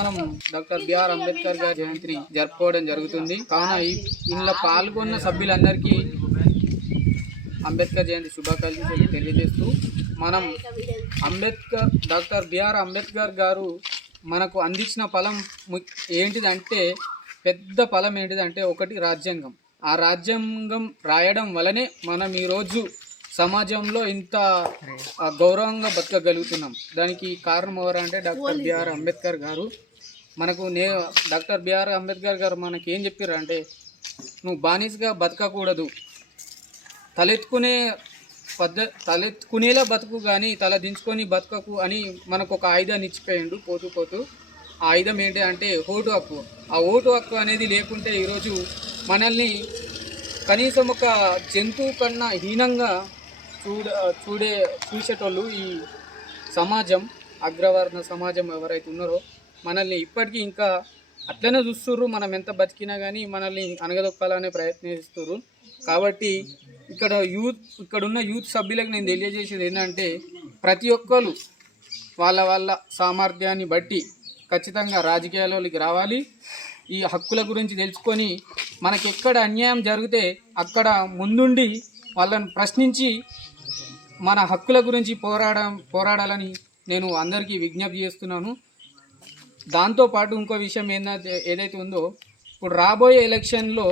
మనం doctor BR Ambedkar గారి జయంతిని జరుపుకోవడం జరుగుతుంది. కావున ఇందులో పాల్గొన్న సభ్యులందరికీ అంబేద్కర్ జయంతి శుభాకాంక్షలు తెలియజేస్తూ మనం డాక్టర్ బిఆర్ అంబేద్కర్ గారు మనకు అందించిన ఫలం ఏంటిదంటే, పెద్ద ఫలం ఏంటిదంటే ఒకటి రాజ్యాంగం. ఆ రాజ్యాంగం రాయడం వలనే మనం ఈరోజు సమాజంలో ఇంత గౌరవంగా బతకగలుగుతున్నాం. దానికి కారణం ఎవరంటే డాక్టర్ బిఆర్ అంబేద్కర్ గారు. డాక్టర్ బిఆర్ అంబేద్కర్ గారు మనకి ఏం చెప్పారు అంటే, నువ్వు బానిసగా బతకకూడదు, తలెత్తుకునేలా బతుకు కానీ తల దించుకొని బతకకు అని మనకు ఒక ఆయుధాన్ని ఇచ్చిపోయిండు. పోతూ ఆ ఆయుధం ఏంటి అంటే ఓటు హక్కు. ఆ ఓటు హక్కు అనేది లేకుంటే ఈరోజు మనల్ని కనీసం ఒక జంతువు కన్నా హీనంగా చూసేటోళ్ళు ఈ సమాజం, అగ్రవర్ణ సమాజం ఎవరైతే ఉన్నారో మనల్ని ఇప్పటికీ ఇంకా అట్లనే చూస్తుర్రు. మనం ఎంత బతికినా కానీ మనల్ని అనగదొక్కాలనే ప్రయత్నిస్తుర్రు. కాబట్టి ఇక్కడున్న యూత్ సభ్యులకు నేను తెలియజేసేది ఏంటంటే, ప్రతి ఒక్కరు వాళ్ళ సామర్థ్యాన్ని బట్టి ఖచ్చితంగా రాజకీయాల్లోకి రావాలి. ఈ హక్కుల గురించి తెలుసుకొని మనకి ఎక్కడ అన్యాయం జరిగితే అక్కడ ముందుండి వాళ్ళని ప్రశ్నించి మన హక్కుల గురించి పోరాడాలని నేను అందరికీ విజ్ఞప్తి చేస్తున్నాను. దాంతోపాటు ఇంకో విషయం ఏదైతే ఉందో, ఇప్పుడు రాబోయే ఎలక్షన్లో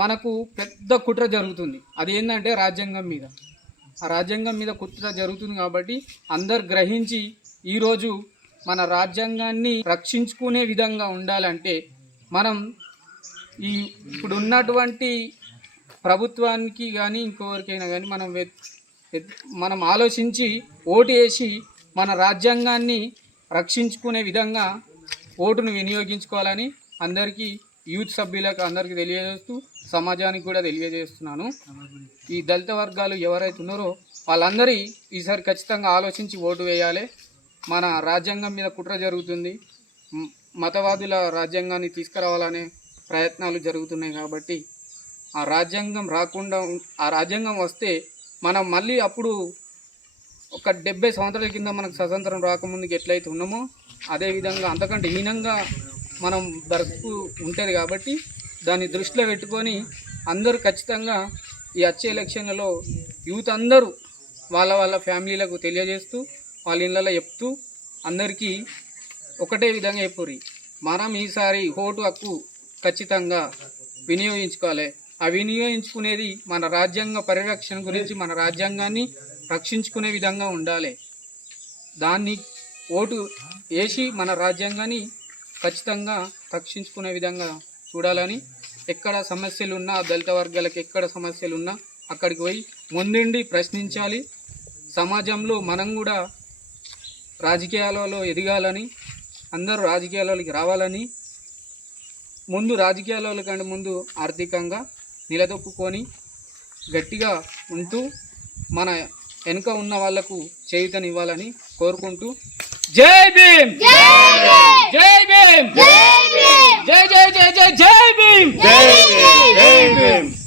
మనకు పెద్ద కుట్ర జరుగుతుంది. అదేంటంటే రాజ్యాంగం మీద. ఆ రాజ్యాంగం మీద కుట్ర జరుగుతుంది. కాబట్టి అందరు గ్రహించి ఈరోజు మన రాజ్యాంగాన్ని రక్షించుకునే విధంగా ఉండాలంటే మనం ఇప్పుడు ఉన్నటువంటి ప్రభుత్వానికి కానీ ఇంకొకరికైనా కానీ మనం ఆలోచించి ఓటు వేసి మన రాజ్యాంగాన్ని రక్షించుకునే విధంగా ఓటును వినియోగించుకోవాలని అందరికీ యూత్ సభ్యులకు అందరికీ తెలియజేస్తూ సమాజానికి కూడా తెలియజేస్తున్నాను. ఈ దళిత వర్గాలు ఎవరైతే ఉన్నారో వాళ్ళందరి ఈసారి ఖచ్చితంగా ఆలోచించి ఓటు వేయాలి. మన రాజ్యాంగం మీద కుట్ర జరుగుతుంది. మతవాదుల రాజ్యాంగాన్ని తీసుకురావాలనే ప్రయత్నాలు జరుగుతున్నాయి. కాబట్టి ఆ రాజ్యాంగం వస్తే మనం మళ్ళీ అప్పుడు ఒక 70 సంవత్సరాల కింద మనకు స్వతంత్రం రాకముందుకు ఎట్లయితే ఉన్నామో అదేవిధంగా అంతకంటే హీనంగా మనం బ్రతుకు ఉంటుంది. కాబట్టి దాన్ని దృష్టిలో పెట్టుకొని అందరూ ఖచ్చితంగా ఈ వచ్చే ఎలక్షన్లలో యూత్ అందరూ వాళ్ళ ఫ్యామిలీలకు తెలియజేస్తూ వాళ్ళ ఇళ్ళలో చెప్తూ అందరికీ ఒకటే విధంగా చెప్పుర్రి, మనం ఈసారి ఓటు హక్కు ఖచ్చితంగా వినియోగించుకోవాలి. ఆ వినియోగించుకునేది మన రాజ్యాంగ పరిరక్షణ గురించి, మన రాజ్యాంగాన్ని రక్షించుకునే విధంగా ఉండాలి. దాన్ని ఓటు వేసి మన రాజ్యాంగాన్ని ఖచ్చితంగా రక్షించుకునే విధంగా చూడాలని, ఎక్కడ సమస్యలు ఉన్నా దళిత వర్గాలకు ఎక్కడ సమస్యలు ఉన్నా అక్కడికి పోయి ముందుండి ప్రశ్నించాలి. సమాజంలో మనం కూడా రాజకీయాలలో ఎదగాలని, అందరూ రాజకీయాలలోకి రావాలని, రాజకీయాల కంటే ముందు ఆర్థికంగా నిలదొక్కుని గట్టిగా ఉంటూ మన వెనుక ఉన్న వాళ్లకు చేయూతనివ్వాలని కోరుకుంటూ జై భీమ్, జై భీమ్, జై జై జై జై జై భీమ్, జై భీమ్.